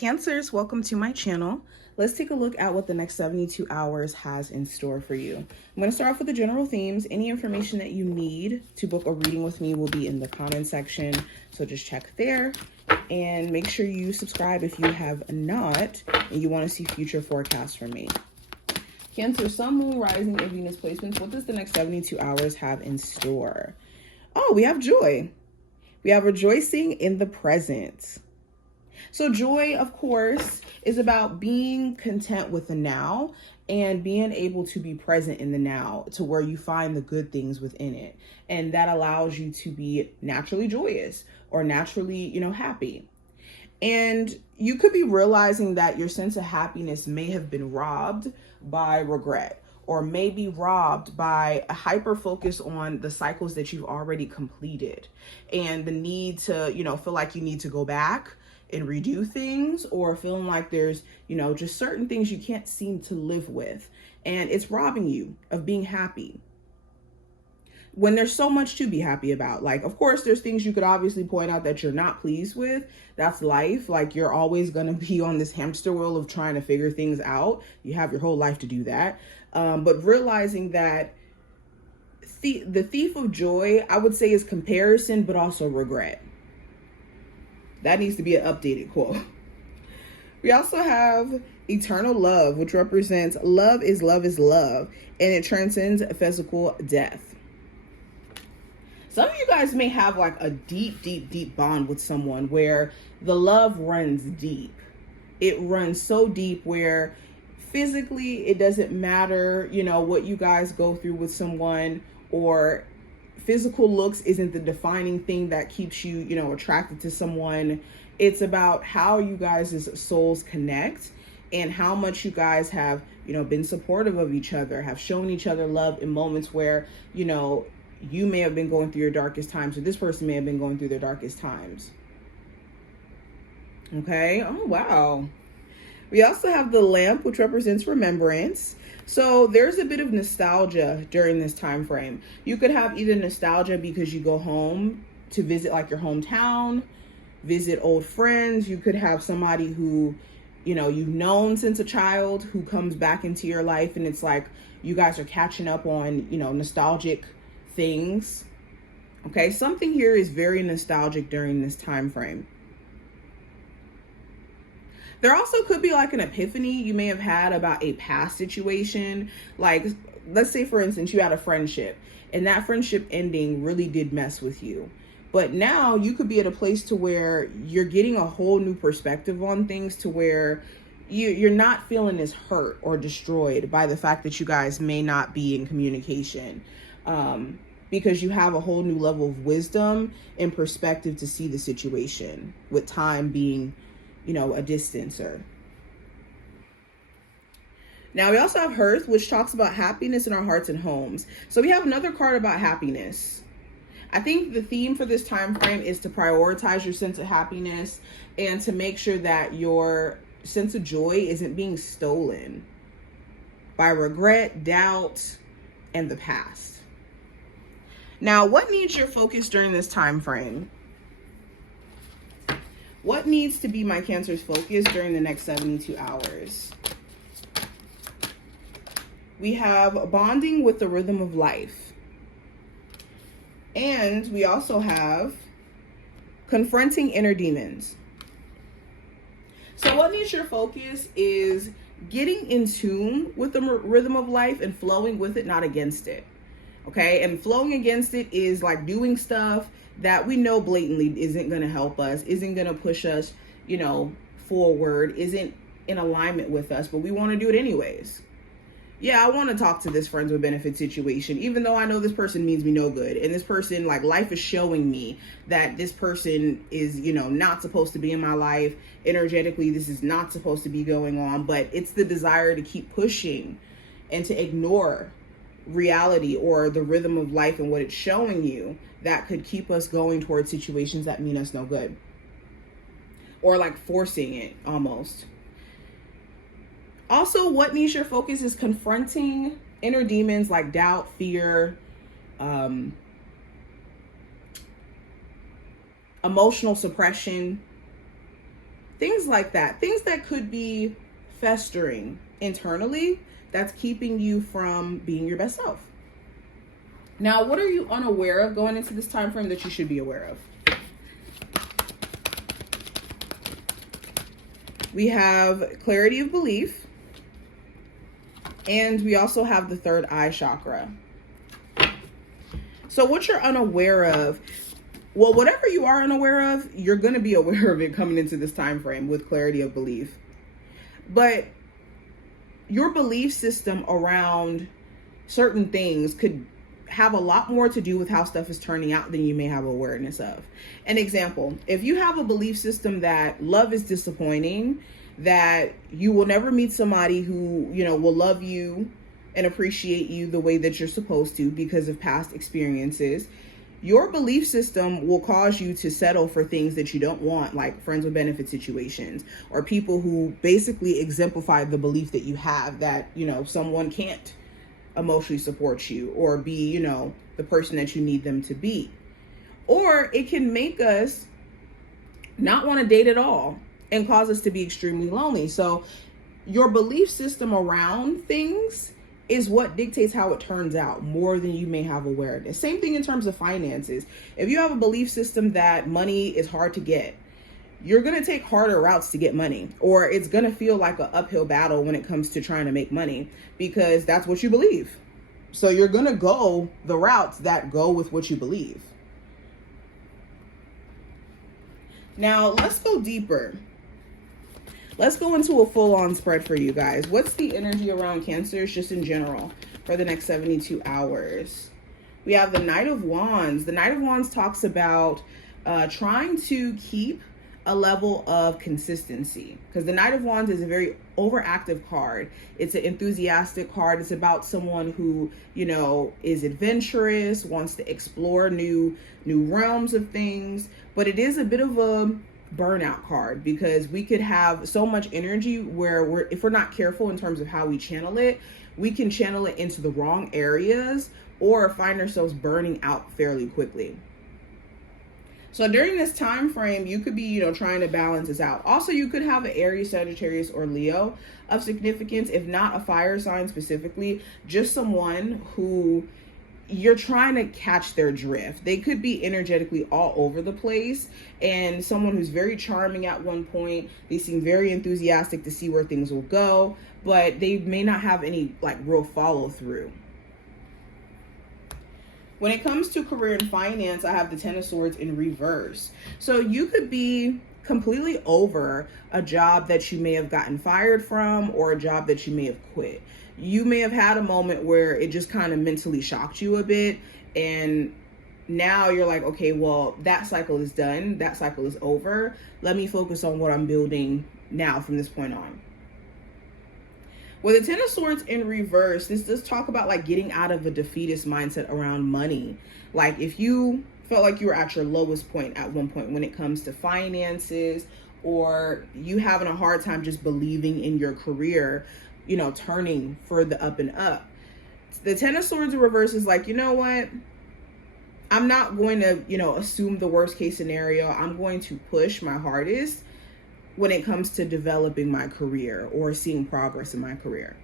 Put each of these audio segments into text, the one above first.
Cancers, welcome to my channel. Let's take a look at what the next 72 hours has in store for you. I'm going to start off with the general themes. Any information that you need to book a reading with me will be in the comment section, so just check there. And make sure you subscribe if you have not and you want to see future forecasts from me. Cancer, Sun, Moon, Rising, and Venus placements. What does the next 72 hours have in store? Oh, we have joy. We have rejoicing in the present. So joy, of course, is about being content with the now and being able to be present in the now to where you find the good things within it. And that allows you to be naturally joyous or naturally, happy. And you could be realizing that your sense of happiness may have been robbed by regret, or maybe robbed by a hyper focus on the cycles that you've already completed and the need to, feel like you need to go back and redo things, or feeling like there's, just certain things you can't seem to live with. And it's robbing you of being happy when there's so much to be happy about. Like, of course, there's things you could obviously point out that you're not pleased with. That's life. Like, you're always going to be on this hamster wheel of trying to figure things out. You have your whole life to do that. But realizing that the thief of joy, I would say, is comparison, but also regret. That needs to be an updated quote. We also have eternal love, which represents love is love is love, and it transcends physical death. Some of you guys may have like a deep, deep, deep bond with someone where the love runs deep. It runs so deep where physically it doesn't matter, what you guys go through with someone, or physical looks isn't the defining thing that keeps you, attracted to someone. It's about how you guys' souls connect and how much you guys have, been supportive of each other, have shown each other love in moments where, you may have been going through your darkest times, or this person may have been going through their darkest times. Okay. Oh, wow. We also have the lamp, which represents remembrance. So there's a bit of nostalgia during this time frame. You could have either nostalgia because you go home to visit like your hometown, visit old friends. You could have somebody who, you've known since a child who comes back into your life, and it's like you guys are catching up on, nostalgic things. Okay, something here is very nostalgic during this time frame. There also could be like an epiphany you may have had about a past situation. Like, let's say, for instance, you had a friendship and that friendship ending really did mess with you. But now you could be at a place to where you're getting a whole new perspective on things, to where you're not feeling as hurt or destroyed by the fact that you guys may not be in communication. Because you have a whole new level of wisdom and perspective to see the situation, with time being a distancer. Now we also have Hearth, which talks about happiness in our hearts and homes. So we have another card about happiness. I think the theme for this time frame is to prioritize your sense of happiness and to make sure that your sense of joy isn't being stolen by regret, doubt, and the past. Now, what needs your focus during this time frame? What needs to be my Cancer's focus during the next 72 hours? We have bonding with the rhythm of life. And we also have confronting inner demons. So what needs your focus is getting in tune with the rhythm of life and flowing with it, not against it. Okay, and flowing against it is like doing stuff that we know blatantly isn't going to help us, isn't going to push us, forward, isn't in alignment with us, but we want to do it anyways. Yeah, I want to talk to this friends with benefit situation, even though I know this person means me no good. And this person, like, life is showing me that this person is, not supposed to be in my life. Energetically, this is not supposed to be going on, but it's the desire to keep pushing and to ignore reality or the rhythm of life and what it's showing you that could keep us going towards situations that mean us no good, or like forcing it almost. Also, what needs your focus is confronting inner demons like doubt, fear, emotional suppression, Things like that. Things that could be festering internally that's keeping you from being your best self. Now, what are you unaware of going into this time frame that you should be aware of? We have clarity of belief, and we also have the third eye chakra. So what you're unaware of, well, whatever you are unaware of, you're going to be aware of it coming into this time frame with clarity of belief. But your belief system around certain things could have a lot more to do with how stuff is turning out than you may have awareness of. An example, if you have a belief system that love is disappointing, that you will never meet somebody who, will love you and appreciate you the way that you're supposed to because of past experiences, your belief system will cause you to settle for things that you don't want, like friends with benefit situations, or people who basically exemplify the belief that you have that, someone can't emotionally support you or be, the person that you need them to be. Or it can make us not want to date at all and cause us to be extremely lonely. So your belief system around things is what dictates how it turns out more than you may have awareness. Same thing in terms of finances. If you have a belief system that money is hard to get, you're going to take harder routes to get money, or it's going to feel like an uphill battle when it comes to trying to make money because that's what you believe. So you're going to go the routes that go with what you believe. Now let's go deeper. Let's go into a full-on spread for you guys. What's the energy around Cancers just in general for the next 72 hours? We have the Knight of Wands. The Knight of Wands talks about trying to keep a level of consistency, because the Knight of Wands is a very overactive card. It's an enthusiastic card. It's about someone who, is adventurous, wants to explore new realms of things, but it is a bit of a burnout card because we could have so much energy where if we're not careful in terms of how we channel it, we can channel it into the wrong areas or find ourselves burning out fairly quickly. So during this time frame, you could be, trying to balance this out. Also, you could have an Aries, Sagittarius, or Leo of significance, if not a fire sign specifically, just someone who you're trying to catch their drift. They could be energetically all over the place, and someone who's very charming at one point. They seem very enthusiastic to see where things will go, but they may not have any real follow through. When it comes to career and finance, I have the Ten of Swords in reverse. So you could be completely over a job that you may have gotten fired from or a job that you may have quit. You may have had a moment where it just kind of mentally shocked you a bit, and now you're like, okay, well, that cycle is done. That cycle is over. Let me focus on what I'm building now from this point on. With the Ten of Swords in reverse, this does talk about getting out of a defeatist mindset around money. Like if you felt like you were at your lowest point at one point when it comes to finances, or you having a hard time just believing in your career, turning for the up and up. The Ten of Swords in reverse is like, you know what? I'm not going to, assume the worst case scenario. I'm going to push my hardest when it comes to developing my career or seeing progress in my career.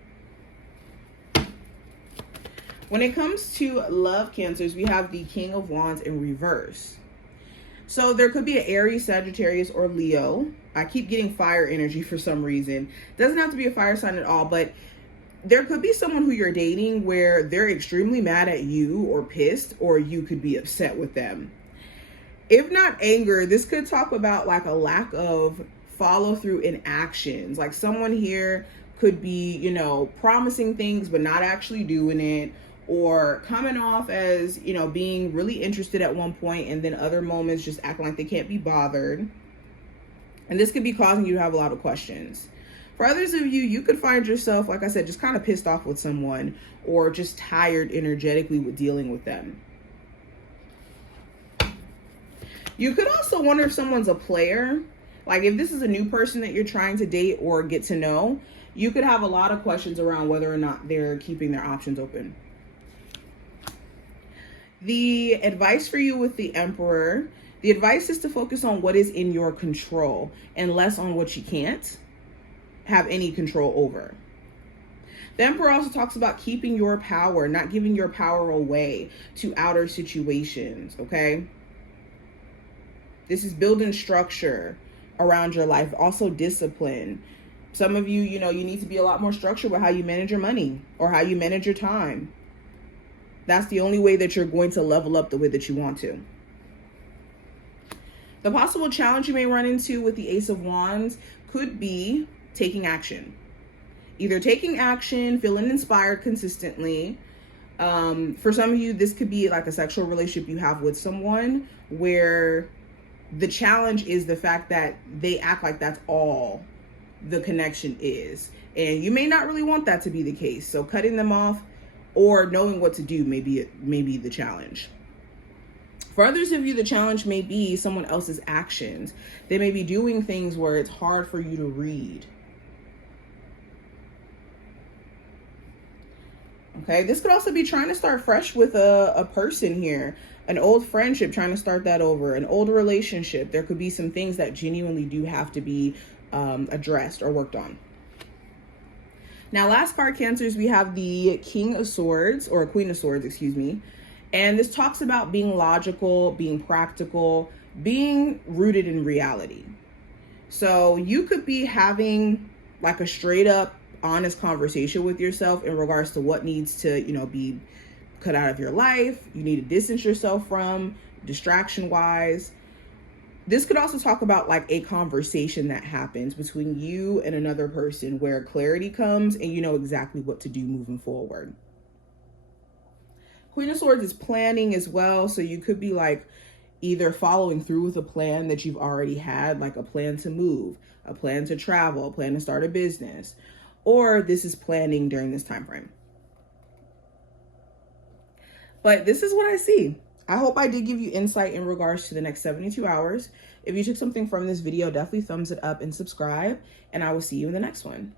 When it comes to love, Cancers, we have the King of Wands in reverse. So there could be an Aries, Sagittarius, or Leo. I keep getting fire energy for some reason. Doesn't have to be a fire sign at all, but there could be someone who you're dating where they're extremely mad at you or pissed, or you could be upset with them. If not anger, this could talk about a lack of follow through in actions. Like someone here could be, promising things but not actually doing it, or coming off as, being really interested at one point and then other moments just acting like they can't be bothered. And this could be causing you to have a lot of questions. For others of you, you could find yourself, like I said, just kind of pissed off with someone or just tired energetically with dealing with them. You could also wonder if someone's a player. Like if this is a new person that you're trying to date or get to know, you could have a lot of questions around whether or not they're keeping their options open. The advice for you with the Emperor The advice is to focus on what is in your control and less on what you can't have any control over. The Emperor also talks about keeping your power, not giving your power away to outer situations, okay? This is building structure around your life, also discipline. Some of you, you need to be a lot more structured with how you manage your money or how you manage your time. That's the only way that you're going to level up the way that you want to. The possible challenge you may run into with the Ace of Wands could be taking action. Either taking action, feeling inspired consistently. For some of you, this could be like a sexual relationship you have with someone where the challenge is the fact that they act like that's all the connection is. And you may not really want that to be the case. So cutting them off or knowing what to do may be the challenge. For others of you, the challenge may be someone else's actions. They may be doing things where it's hard for you to read. Okay, this could also be trying to start fresh with a person here. An old friendship, trying to start that over. An old relationship. There could be some things that genuinely do have to be addressed or worked on. Now, last card, Cancers, we have the King of Swords, or Queen of Swords, excuse me. And this talks about being logical, being practical, being rooted in reality. So you could be having like a straight up honest conversation with yourself in regards to what needs to, be cut out of your life. You need to distance yourself from, distraction wise. This could also talk about like a conversation that happens between you and another person where clarity comes and you know exactly what to do moving forward. Queen of Swords is planning as well. So you could be like either following through with a plan that you've already had, like a plan to move, a plan to travel, a plan to start a business, or this is planning during this time frame. But this is what I see. I hope I did give you insight in regards to the next 72 hours. If you took something from this video, definitely thumbs it up and subscribe, and I will see you in the next one.